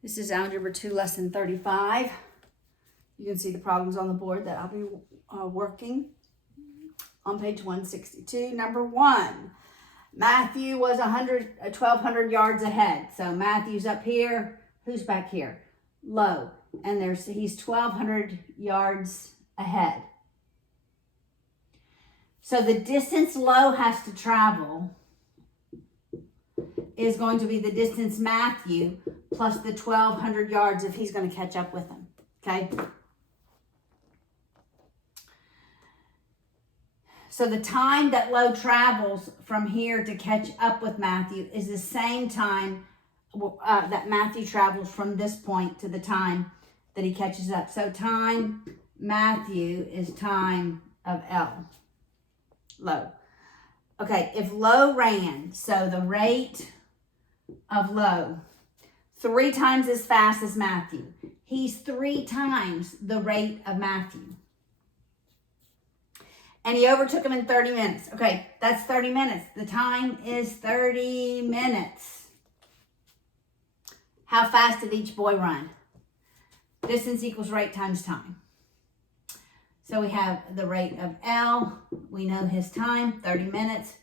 This is Algebra 2, Lesson 35. You can see the problems on the board that I'll be working on page 162. Number 1, Matthew was 1,200 yards ahead. So Matthew's up here. Who's back here? Low. And he's 1,200 yards ahead. So the distance Low has to travel is going to be the distance Matthew plus the 1,200 yards if he's going to catch up with him, okay? So the time that Low travels from here to catch up with Matthew is the same time that Matthew travels from this point to the time that he catches up. So time Matthew is time of Low. Okay, if Low ran, so the rate of Low 3 times as fast as Matthew. He's 3 times the rate of Matthew. And he overtook him in 30 minutes. Okay, that's 30 minutes. The time is 30 minutes. How fast did each boy run? Distance equals rate times time. So we have the rate of L. We know his time, 30 minutes.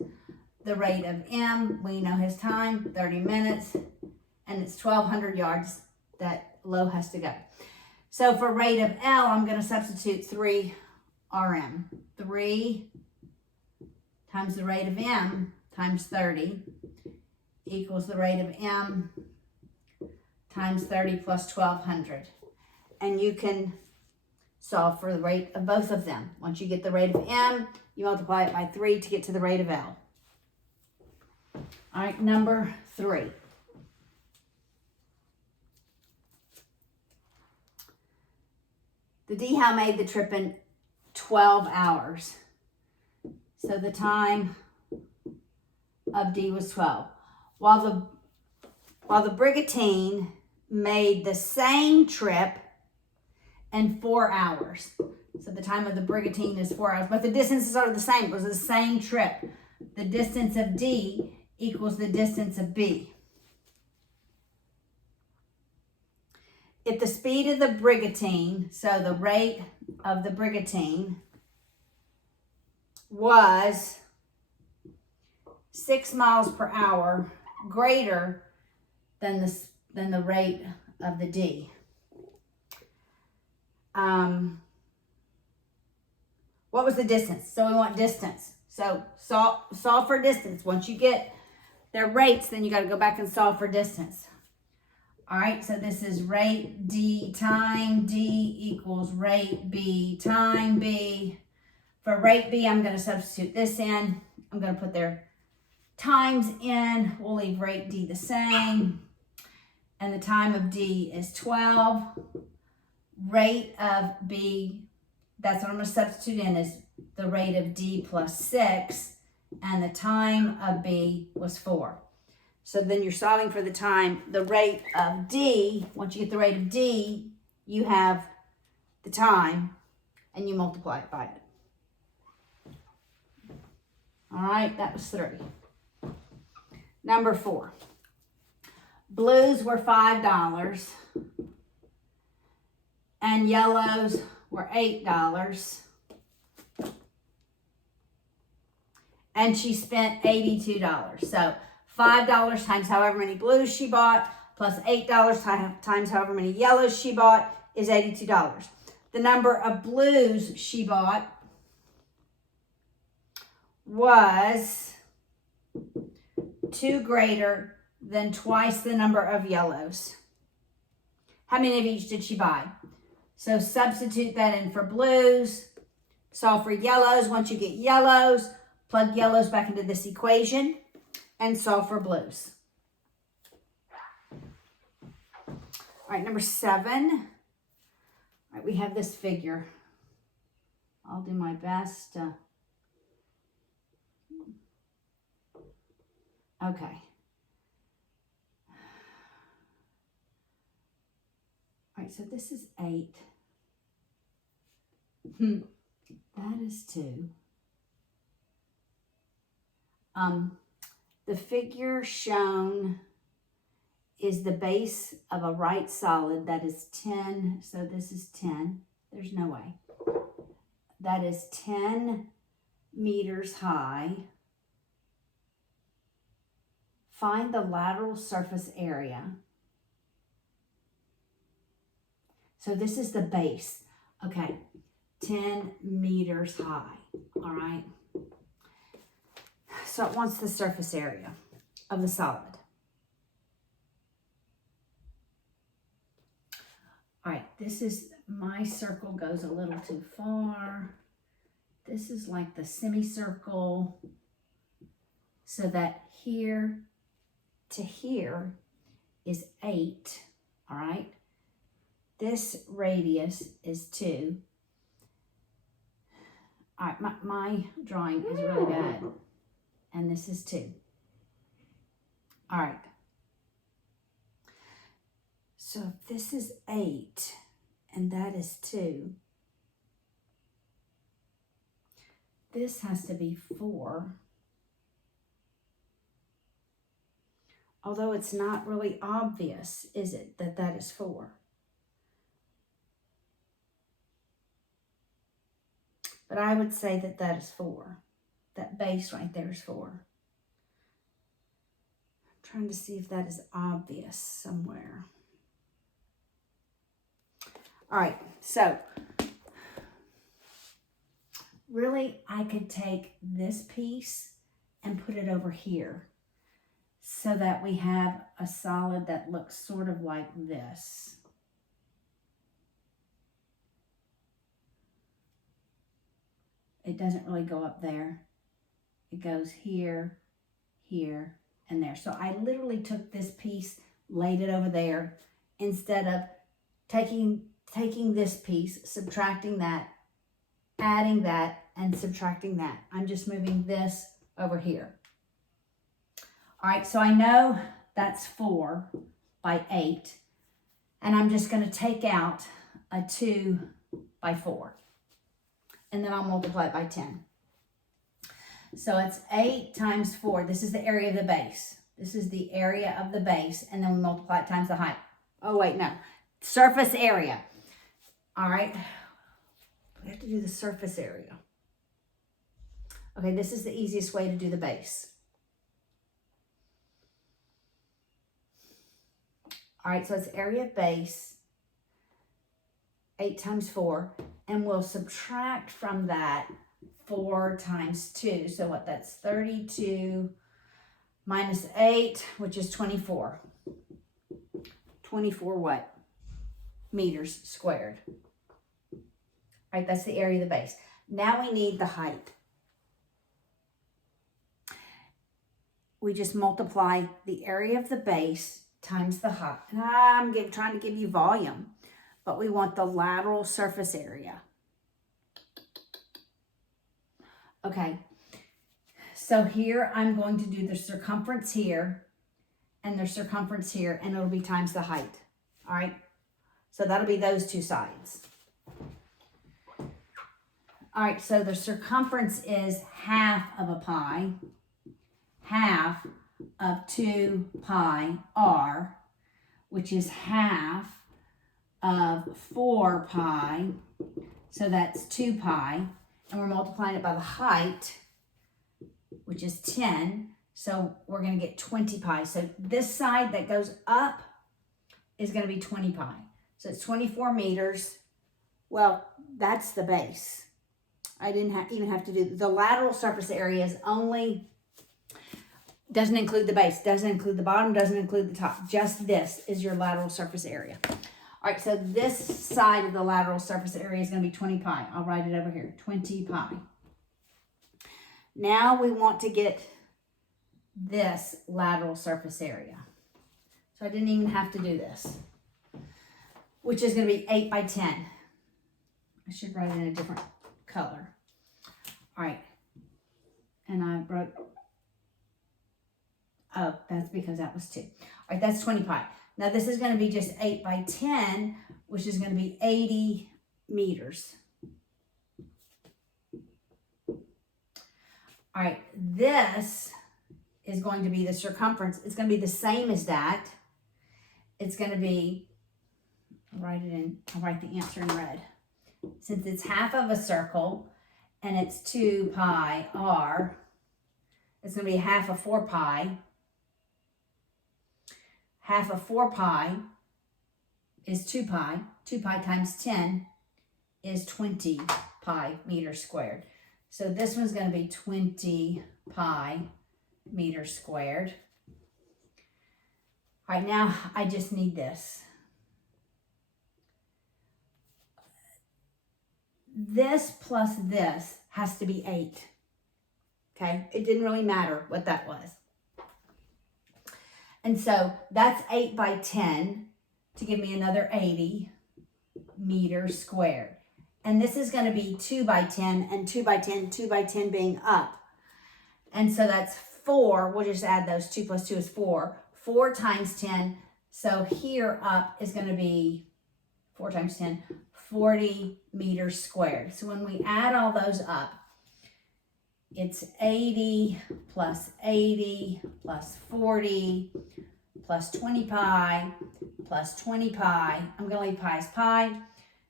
The rate of M, we know his time, 30 minutes. And it's 1,200 yards that Low has to go. So for rate of L, I'm going to substitute 3 RM. 3 times the rate of M times 30 equals the rate of M times 30 plus 1,200. And you can solve for the rate of both of them. Once you get the rate of M, you multiply it by 3 to get to the rate of L. All right, number 3. The DHOW made the trip in 12 hours. So the time of D was 12. While the Brigantine made the same trip in 4 hours. So the time of the Brigantine is 4 hours, but the distances are the same. It was the same trip. The distance of D equals the distance of B. If the speed of the Brigantine, so the rate of the Brigantine, was 6 miles per hour greater than the rate of the D. What was the distance? So we want distance. So solve for distance. Once you get their rates, then you got to go back and solve for distance. All right, so this is rate D time D equals rate B time B. For rate B, I'm going to substitute this in. I'm going to put their times in. We'll leave rate D the same. And the time of D is 12. Rate of B, that's what I'm going to substitute in, is the rate of D plus 6. And the time of B was 4. So then you're solving for the time, the rate of D. Once you get the rate of D, you have the time, and you multiply it by it. All right, that was 3. Number 4. Blues were $5, and yellows were $8. And she spent $82. So $5 times however many blues she bought plus $8 times however many yellows she bought is $82. The number of blues she bought was 2 greater than twice the number of yellows. How many of each did she buy? So substitute that in for blues. Solve for yellows. Once you get yellows, plug yellows back into this equation and solve for blues. All right, number 7. All right, we have this figure. I'll do my best. Okay. All right, so this is 8. That is 2. The figure shown is the base of a right solid that is 10. So this is 10. There's no way. That is 10 meters high. Find the lateral surface area. So this is the base. Okay, 10 meters high. All right. So it wants the surface area of the solid. All right, this is, my circle goes a little too far. This is like the semicircle, so that here to here is 8, all right? This radius is 2. All right, my drawing is really bad, and this is 2. All right. So if this is 8 and that is 2, this has to be 4. Although it's not really obvious, is it, that that is 4? But I would say that that is 4. That base right there is 4. I'm trying to see if that is obvious somewhere. All right, so really I could take this piece and put it over here so that we have a solid that looks sort of like this. It doesn't really go up there. It goes here, here, and there. So I literally took this piece, laid it over there, instead of taking this piece, subtracting that, adding that, and subtracting that. I'm just moving this over here. All right, so I know that's 4 by 8, and I'm just going to take out a 2 by 4, and then I'll multiply it by 10. So it's 8 times 4. This is the area of the base. This is the area of the base, and then we multiply it times the height. Oh, wait, no. Surface area. All right. We have to do the surface area. Okay, this is the easiest way to do the base. All right, so it's area of base, 8 times 4, and we'll subtract from that 4 times 2. So what, that's 32 minus 8, which is 24. 24 what? Meters squared. All right, that's the area of the base. Now we need the height. We just multiply the area of the base times the height. And I'm trying to give you volume, but we want the lateral surface area. Okay, so here I'm going to do the circumference here and the circumference here, and it'll be times the height. All right, so that'll be those two sides. All right, so the circumference is half of a pi, half of 2 pi r, which is half of 4 pi, so that's 2 pi, and we're multiplying it by the height, which is 10, so we're going to get 20 pi. So this side that goes up is going to be 20 pi. So it's 24 meters. Well, that's the base. I didn't even have to do the lateral surface area is only, doesn't include the base, doesn't include the bottom, doesn't include the top. Just this is your lateral surface area. All right, so this side of the lateral surface area is going to be 20 pi. I'll write it over here, 20 pi. Now we want to get this lateral surface area. So I didn't even have to do this, which is going to be 8 by 10. I should write it in a different color. All right, and I wrote, oh, that's because that was 2. All right, that's 20 pi. Now this is going to be just 8 by 10, which is going to be 80 meters. All right, this is going to be the circumference. It's going to be the same as that. it's going to be, I'll write the answer in red. Since it's half of a circle and it's 2 pi r, it's going to be half of 4 pi. Half of 4 pi is 2 pi. 2 pi times 10 is 20 pi meters squared. So this one's going to be 20 pi meters squared. All right, now I just need this. This plus this has to be 8. Okay, it didn't really matter what that was. And so that's 8 by 10 to give me another 80 meters squared. And this is going to be 2 by 10 and 2 by 10, 2 by 10 being up. And so that's 4. We'll just add those. 2 plus 2 is 4. 4 times 10. So here up is going to be 4 times 10, 40 meters squared. So when we add all those up, it's 80 plus 80 plus 40 plus 20 pi plus 20 pi. I'm going to leave pi as pi.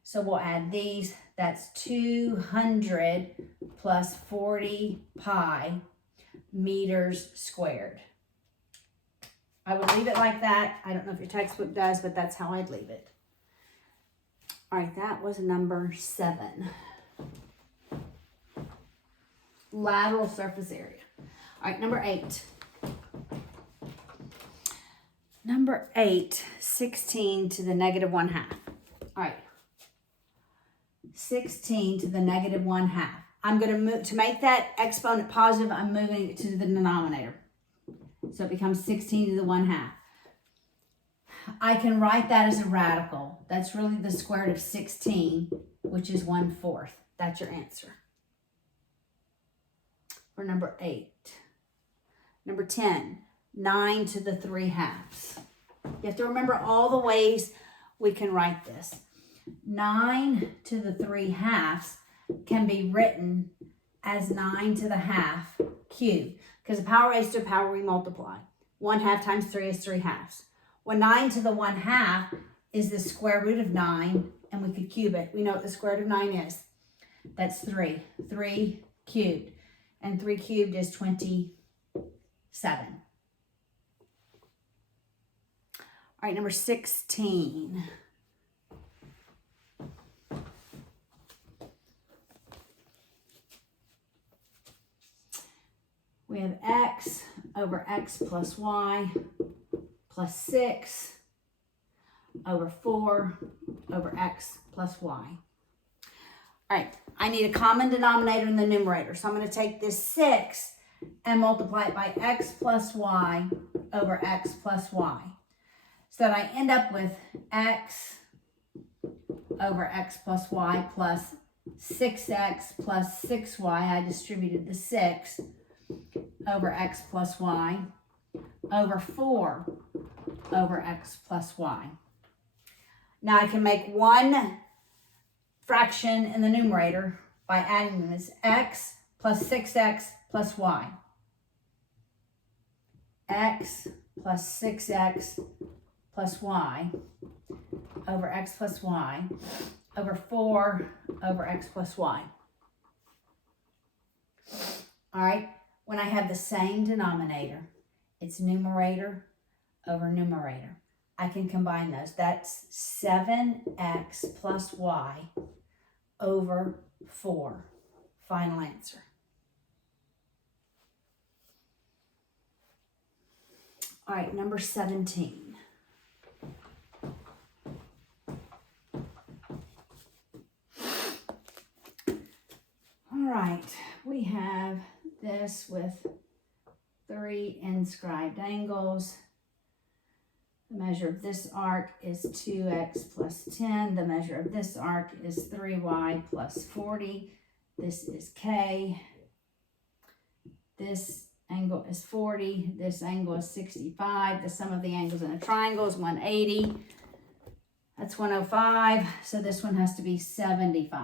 So we'll add these. That's 200 plus 40 pi meters squared. I would leave it like that. I don't know if your textbook does, but that's how I'd leave it. All right, that was number 7. Lateral surface area. All right, number 8. Number 8, 16 to the negative 1/2. All right. 16 to the negative 1/2. I'm going to move, to make that exponent positive, I'm moving it to the denominator. So it becomes 16 to the 1/2. I can write that as a radical. That's really the square root of 16, which is 1/4. That's your answer for number 8. Number 10, 9 to the 3/2. You have to remember all the ways we can write this. 9 to the 3/2 can be written as 9 to the half cubed, because the power raised to a power we multiply. 1/2 times 3 is 3/2. Well, 9 to the 1/2 is the square root of 9, and we could cube it. We know what the square root of 9 is. That's 3. 3 cubed. And 3 cubed is 27. All right, number 16. We have x over x plus y plus 6 over 4 over x plus y. All right, I need a common denominator in the numerator. So I'm going to take this 6 and multiply it by x plus y over x plus y. So that I end up with x over x plus y plus 6x plus 6y. I distributed the 6 over x plus y over 4 over x plus y. Now I can make one fraction in the numerator by adding them as x plus 6x plus y. X plus 6x plus y over x plus y over 4 over x plus y. All right, when I have the same denominator, it's numerator over numerator. I can combine those. That's 7x plus y over 4. Final answer. All right, number 17. All right, we have this with 3 inscribed angles. The measure of this arc is 2x plus 10. The measure of this arc is 3y plus 40. This is k. This angle is 40. This angle is 65. The sum of the angles in a triangle is 180. That's 105. So this one has to be 75.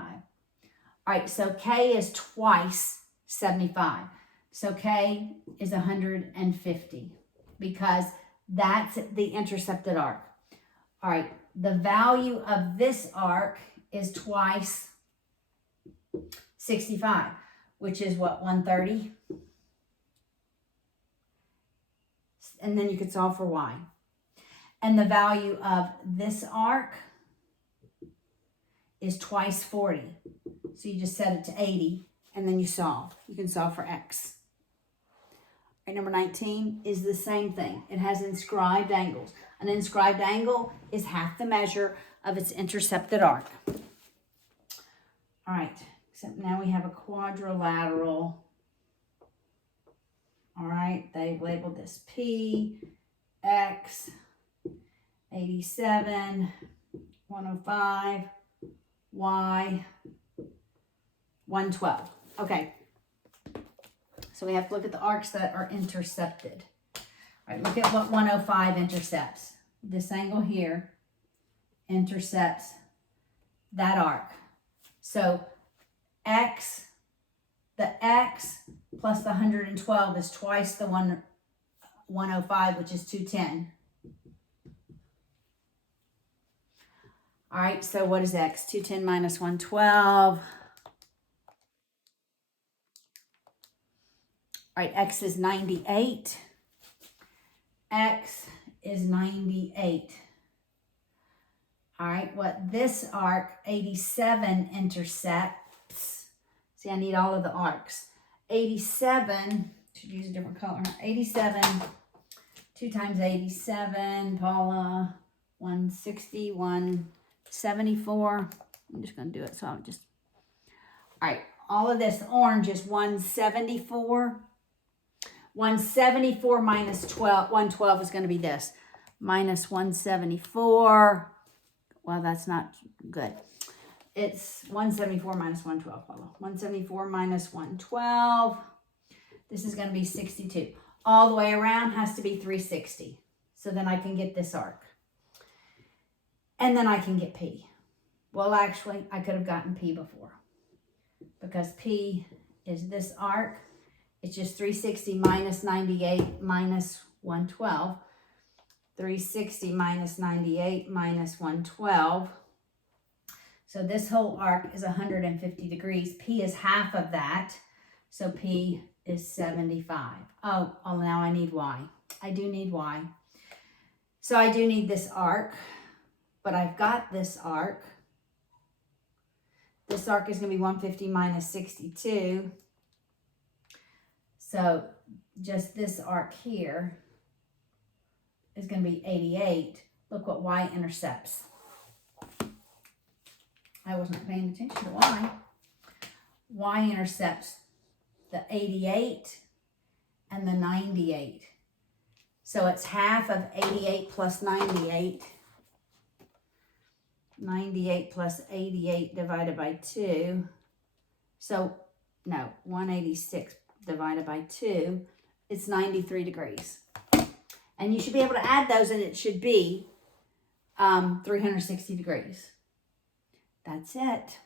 All right, so k is twice 75. So k is 150 because that's the intercepted arc. All right, the value of this arc is twice 65, which is what, 130? And then you could solve for y. And the value of this arc is twice 40. So you just set it to 80, and then you solve. You can solve for x. Right, number 19 is the same thing. It has inscribed angles. An inscribed angle is half the measure of its intercepted arc. All right, except now we have a quadrilateral. All right, they've labeled this P, X, 87, 105, Y, 112. Okay. So we have to look at the arcs that are intercepted. All right, look at what 105 intercepts. This angle here intercepts that arc. So the X plus the 112 is twice the 105, which is 210. All right, so what is X? 210 minus 112. All right, X is 98. X is 98. All right, what this arc, 87, intercepts. See, I need all of the arcs. 87, should use a different color. 87, 2 times 87, Paula, 160, 174. I'm just going to do it, so I'll just... All right, all of this orange is 174. 174 minus 112 is going to be this. Minus 174. Well, that's not good. It's 174 minus 112. 174 minus 112. This is going to be 62. All the way around has to be 360. So then I can get this arc. And then I can get P. Well, actually, I could have gotten P before. Because P is this arc. It's just 360 minus 98 minus 112. 360 minus 98 minus 112. So this whole arc is 150 degrees. P is half of that. So P is 75. Oh, now I need Y. I do need Y. So I do need this arc. But I've got this arc. This arc is going to be 150 minus 62. So just this arc here is going to be 88. Look what Y intercepts. I wasn't paying attention to Y. Y intercepts the 88 and the 98. So it's half of 88 plus 98. 98 plus 88 divided by 2. So, no, 186 divided by 2. It's 93 degrees. And you should be able to add those, and it should be 360 degrees. That's it.